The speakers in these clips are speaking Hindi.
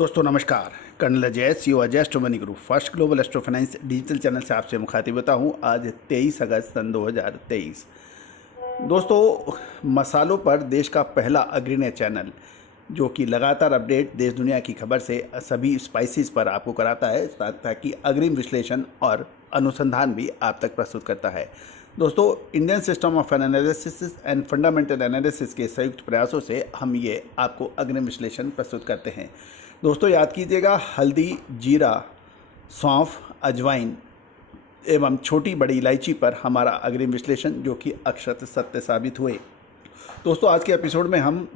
दोस्तों नमस्कार। Colonel Ajay CEO Ajay astro money group first global astro finance digital channel से आपसे मुखातिब होता हूँ। आज 23 अगस्त सन 2023। दोस्तों, मसालों पर देश का पहला अग्रणी चैनल जो कि लगातार अपडेट देश दुनिया की खबर से सभी स्पाइसेस पर आपको कराता है, ताकि अग्रिम विश्लेषण और अनुसंधान भी आप तक प्रस्तुत करता है। दोस्तों, Indian system of analysis and fundamental analysis के संयुक्त प्रयासों से हम ये आपको अग्रिम विश्लेषण प्रस्तुत करते हैं। दोस्तों, याद कीजिएगा, हल्दी, जीरा, सौंफ, अजवाइन एवं छोटी बड़ी इलायची पर हमारा अग्रिम विश्लेषण जो कि अक्षत सत्य साबित हुए। दोस्तों, आज के एपिसोड में हम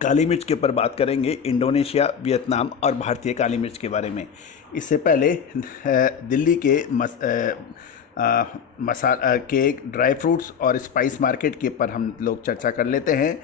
काली मिर्च के ऊपर बात करेंगे, इंडोनेशिया, वियतनाम और भारतीय काली मिर्च के बारे में। इससे पहले दिल्ली के मसाला के ड्राई फ्रूट्स और स्पाइस मार्केट के ऊपर हम लोग चर्चा कर लेते हैं।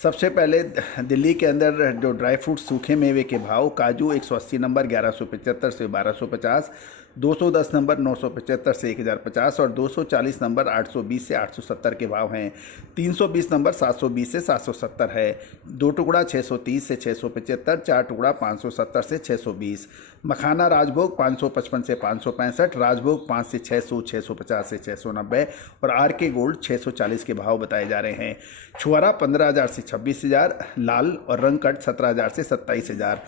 सबसे पहले दिल्ली के अंदर जो ड्राई फ्रूट सूखे मेवे के भाव, काजू 180 नंबर 1175 से 1250, 210 नंबर 975 से 1050 और 240 नंबर 820 से 870 के भाव हैं। 320 नंबर 720 से 770 है। 2 टुकड़ा 630 से 675, 4 टुकड़ा 570 से 620। मखाना राजभोग 555 से 565, राजभोग 5 से 600, 650 से 690 और आर के गोल्ड 640 के भाव बताए जा रहे हैं। छुआरा 15,000 से 26,000, लाल और रंगकट 17,000 से 27,000।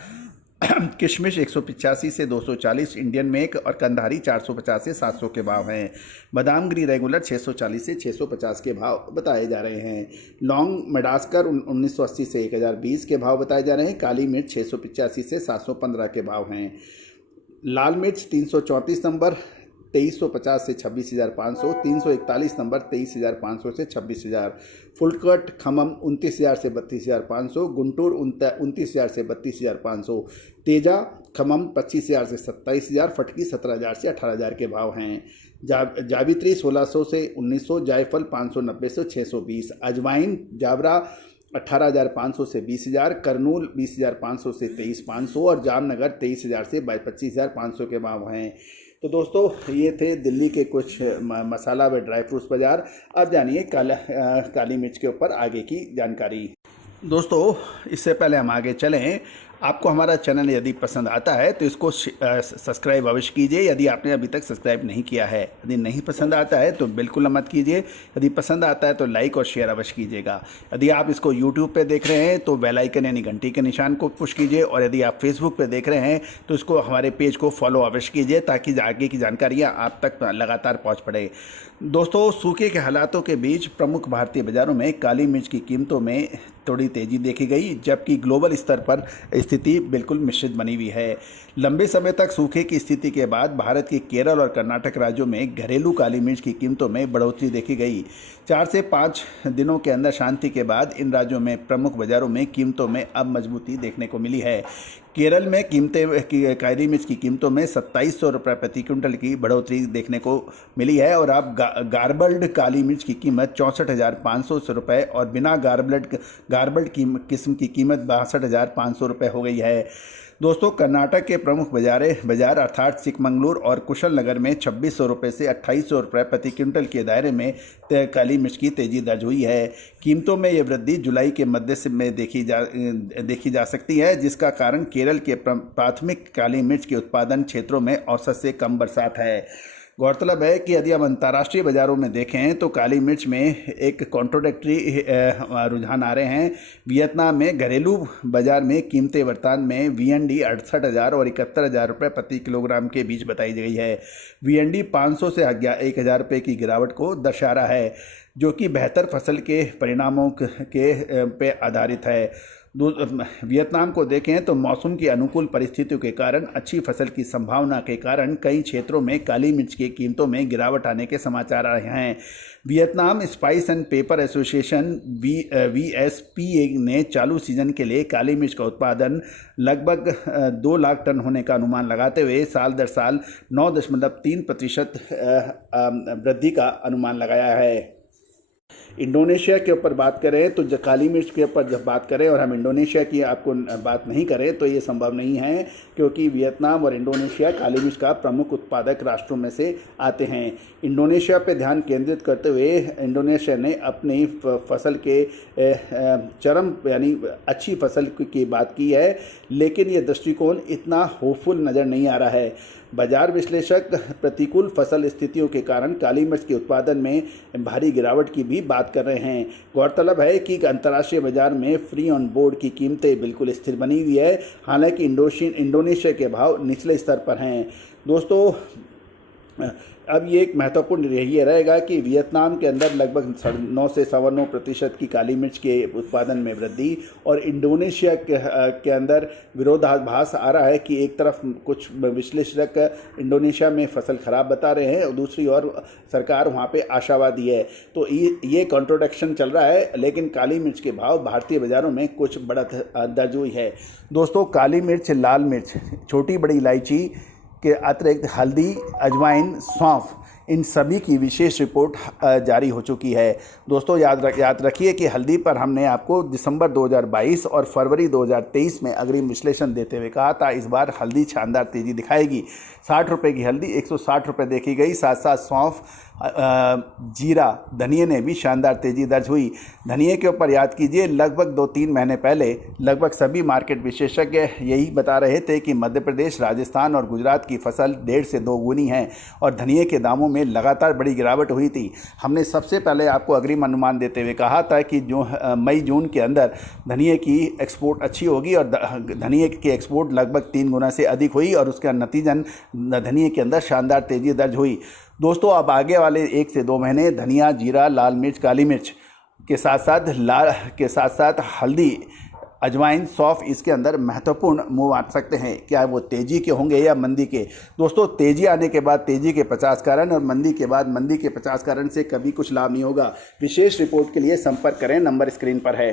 किशमिश 185 से 240, इंडियन मेक और कंधारी 450 से 700 के भाव हैं। बादाम गिरी रेगुलर 640 से 650 के भाव बताए जा रहे हैं। लौंग मेडास्कर 1980 से 1020 के भाव बताए जा रहे हैं। काली मिर्च 685 से 715 के भाव हैं। लाल मिर्च 334 नंबर 2350 से 26,500, 341 नंबर 23,500 से 26,000। फुलकट खमम 29,000 से 32,500, गुंटूर 29,000 से 32,500, तेजा खमम 25,000 से 27,000, फटकी 17,000 से 18,000 के भाव हैं। जावित्री 1600 से 1900, जायफल 590 से 620, अजवाइन जावरा 18,500 से 20,000, करनूल 20,500 से 23,500 और जामनगर 23,000 से 25,500 के भाव हैं। तो दोस्तों, ये थे दिल्ली के कुछ मसाला व ड्राई फ्रूट्स बाज़ार। अब जानिए काली मिर्च के ऊपर आगे की जानकारी। दोस्तों, इससे पहले हम आगे चलें, आपको हमारा चैनल यदि पसंद आता है तो इसको सब्सक्राइब अवश्य कीजिए यदि आपने अभी तक सब्सक्राइब नहीं किया है। यदि नहीं पसंद आता है तो बिल्कुल मत कीजिए। यदि पसंद आता है तो लाइक और शेयर अवश्य कीजिएगा। यदि आप इसको यूट्यूब पे देख रहे हैं तो बेल आइकन यानी घंटी के निशान को पुश कीजिए, और यदि आप फेसबुक पे देख रहे हैं तो इसको हमारे पेज को फॉलो अवश्य कीजिए, ताकि आगे की जानकारियाँ आप तक लगातार पहुँच पड़े। दोस्तों, सूखे के हालातों के बीच प्रमुख भारतीय बाज़ारों में काली मिर्च की कीमतों में थोड़ी तेज़ी देखी गई, जबकि ग्लोबल स्तर पर स्थिति बिल्कुल मिश्रित बनी हुई है। लंबे समय तक सूखे की स्थिति के बाद भारत के केरल और कर्नाटक राज्यों में घरेलू काली मिर्च की कीमतों में बढ़ोतरी देखी गई। 4 से 5 दिनों के अंदर शांति के बाद इन राज्यों में प्रमुख बाज़ारों में कीमतों में अब मजबूती देखने को मिली है। केरल में काली मिर्च की कीमतों में 2700 रुपये प्रति क्विंटल की बढ़ोतरी देखने को मिली है, और अब गार्बल्ड काली मिर्च की कीमत 64,500 रुपये और बिना गार्बल्ड किस्म की कीमत 62,500 रुपये हो गई है। दोस्तों, कर्नाटक के प्रमुख बाजार अर्थात चिकमंगलुर और कुशल नगर में 2600 रुपये से 2800 रुपये प्रति क्विंटल के दायरे में काली मिर्च की तेज़ी दर्ज हुई है। कीमतों में ये वृद्धि जुलाई के मध्य से में देखी जा सकती है, जिसका कारण केरल के प्राथमिक काली मिर्च के उत्पादन क्षेत्रों में औसत से कम बरसात है। गौरतलब है कि यदि हम अंतर्राष्ट्रीय बाज़ारों में देखें तो काली मिर्च में एक कॉन्ट्रोडक्टरी रुझान आ रहे हैं। वियतनाम में घरेलू बाज़ार में कीमतें वर्तमान में VND 68,000 और 71,000 रुपये प्रति किलोग्राम के बीच बताई गई है। VND 500 से 1,000 रुपये की गिरावट को दर्शा रहा है, जो कि बेहतर फसल के परिणामों पे आधारित है। वियतनाम को देखें तो मौसम की अनुकूल परिस्थितियों के कारण अच्छी फसल की संभावना के कारण कई क्षेत्रों में काली मिर्च की कीमतों में गिरावट आने के समाचार आ रहे हैं। Vietnam spice and paper association VSPA ने चालू सीजन के लिए काली मिर्च का उत्पादन लगभग 2 लाख टन होने का अनुमान लगाते हुए साल दर साल 9.3% वृद्धि का अनुमान लगाया है। इंडोनेशिया के ऊपर बात करें तो काली मिर्च के ऊपर जब बात करें और हम इंडोनेशिया की आपको बात नहीं करें तो ये संभव नहीं है, क्योंकि वियतनाम और इंडोनेशिया काली मिर्च का प्रमुख उत्पादक राष्ट्रों में से आते हैं। इंडोनेशिया पर ध्यान केंद्रित करते हुए इंडोनेशिया ने अपनी फसल के चरम यानी अच्छी फसल की बात की है, लेकिन ये दृष्टिकोण इतना होपफुल नज़र नहीं आ रहा है। बाजार विश्लेषक प्रतिकूल फसल स्थितियों के कारण काली मिर्च के उत्पादन में भारी गिरावट की भी बात कर रहे हैं। गौरतलब है कि अंतर्राष्ट्रीय बाजार में फ्री ऑन बोर्ड की कीमतें बिल्कुल स्थिर बनी हुई है, हालांकि इंडोनेशिया के भाव निचले स्तर पर हैं। दोस्तों, अब ये एक महत्वपूर्ण ये रहेगा कि वियतनाम के अंदर लगभग 9 से 9.25% की काली मिर्च के उत्पादन में वृद्धि, और इंडोनेशिया के अंदर विरोधाभास आ रहा है कि एक तरफ कुछ विश्लेषक इंडोनेशिया में फसल खराब बता रहे हैं और दूसरी ओर सरकार वहाँ पे आशावादी है। तो ये कॉन्ट्रोडिक्शन चल रहा है, लेकिन काली मिर्च के भाव भारतीय बाज़ारों में कुछ बढ़त दर्ज हुई है। दोस्तों, काली मिर्च, लाल मिर्च, छोटी बड़ी इलायची के अतिरिक्त हल्दी, अजवाइन, सौंफ, इन सभी की विशेष रिपोर्ट जारी हो चुकी है। दोस्तों, याद रखिए कि हल्दी पर हमने आपको दिसंबर 2022 और फरवरी 2023 में अग्रिम विश्लेषण देते हुए कहा था इस बार हल्दी शानदार तेज़ी दिखाएगी। 60 रुपये की हल्दी 160 रुपये देखी गई। साथ साथ सौंफ, जीरा, धनिये ने भी शानदार तेज़ी दर्ज हुई। धनिये के ऊपर याद कीजिए, लगभग 2-3 महीने पहले लगभग सभी मार्केट विशेषज्ञ यही बता रहे थे कि मध्य प्रदेश, राजस्थान और गुजरात की फसल 1.5 से 2 गुनी है और धनिये के दामों में लगातार बड़ी गिरावट हुई थी। हमने सबसे पहले आपको अग्रिम अनुमान देते हुए कहा था कि जो मई जून के अंदर धनिये की एक्सपोर्ट अच्छी होगी, और धनिये की एक्सपोर्ट लगभग 3 गुना से अधिक हुई और उसका नतीजन धनिये के अंदर शानदार तेज़ी दर्ज हुई। दोस्तों, अब आगे वाले 1 से 2 महीने धनिया, जीरा, लाल मिर्च, काली मिर्च के साथ साथ हल्दी, अजवाइन, सौंफ इसके अंदर महत्वपूर्ण मूव आ सकते हैं। क्या वो तेज़ी के होंगे या मंदी के? दोस्तों, तेज़ी आने के बाद तेज़ी के 50 कारण और मंदी के बाद मंदी के 50 कारण से कभी कुछ लाभ नहीं होगा। विशेष रिपोर्ट के लिए संपर्क करें, नंबर स्क्रीन पर है।